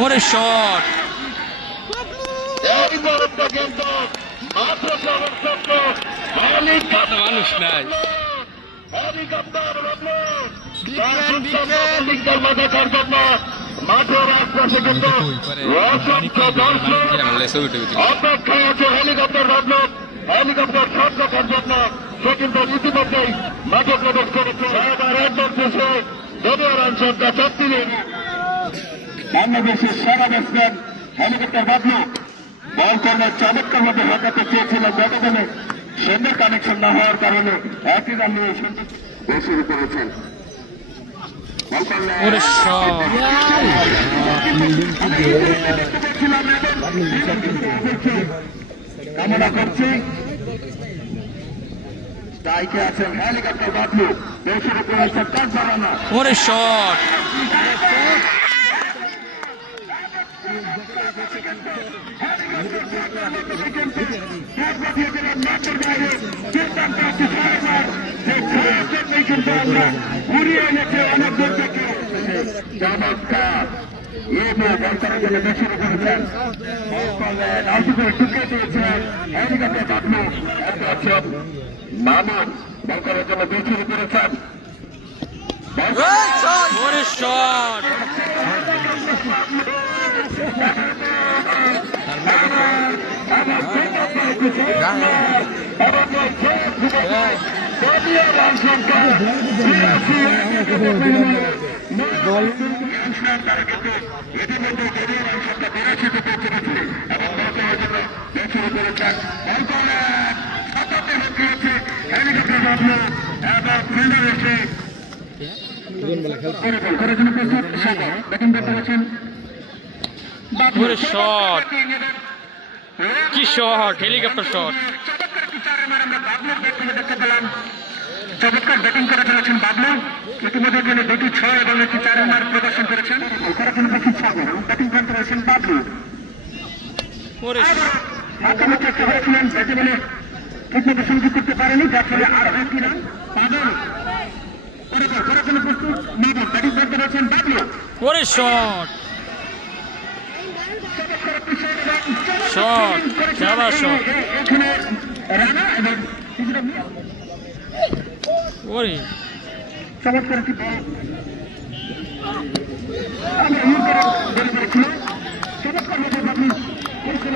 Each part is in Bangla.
ওরে শট মানুষ নাই মাঠের আশপাশে কিন্তু অপেক্ষায় আছে হেলিকপ্টার ভাবল হেলিকপ্টার শট দেখার জন্য সে কিন্তু ইতিমধ্যেই মাঠে প্রবেশ করেছে এবার একদম শেষে যদিও রান সংখ্যা 36 বাংলাদেশের সেরা ব্যাটসম্যান হেলিকপ্টার ভাবল বল করলে চমৎকার ভাবে হাঁটাতে চেয়েছিল ব্যাটে বলে সুন্দর কানেকশন না হওয়ার কারণে একই রান নিয়ে শুরু করেছেন ওরে শট কামনা করছি স্ট্রাইকে আছেন হেলিকপ্টার বাবলু শুরু করেছেন কাজ বাড়ানো ওরে শট চমৎকার বল করার জন্য শুরু করেছেন ঢুকে দিয়েছেন হেলিকপ্টার বাবলু মামুন বল করার জন্য শুরু করেছেন ওরে শট ওরে শট কি শট হেলিকপ্টার শট চমৎকার ব্যাটিং করে ফেলেছেন বাবলু ইতিমধ্যে তিনি 2টি 6 এবং 1টি 4 রান প্রদর্শন করেছেন ব্যাটিং করতে রয়েছেন বাবলু আক্রমণে চেষ্টা করেছিলেন ব্যাটে বলে ঠিকমতো সংযোগ করতে পারেনি যার ফলে আর 2টি রান পাবেন করার জন্য প্রস্তুত মামুন ব্যাটিং করতে রয়েছেন বাবলু ওরে শট শট চাবা শট এখানে রানা এবং ওরে চমৎকার একটি বল চমৎকার মতো বাবলু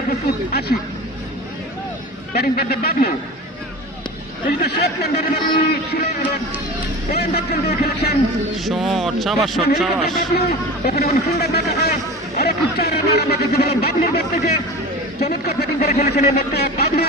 প্রস্তুত আছি ব্যাটিং করতে বাবলু ছিল খেলেছেন শট চাবা শট চাবাস সুন্দর দেখা হয় আরেকটি 4 রান আমাদের জীবনে বাবলুর ব্যাট থেকে চমৎকার ব্যাটিং করে খেলেছেন এর মধ্যে বাবলু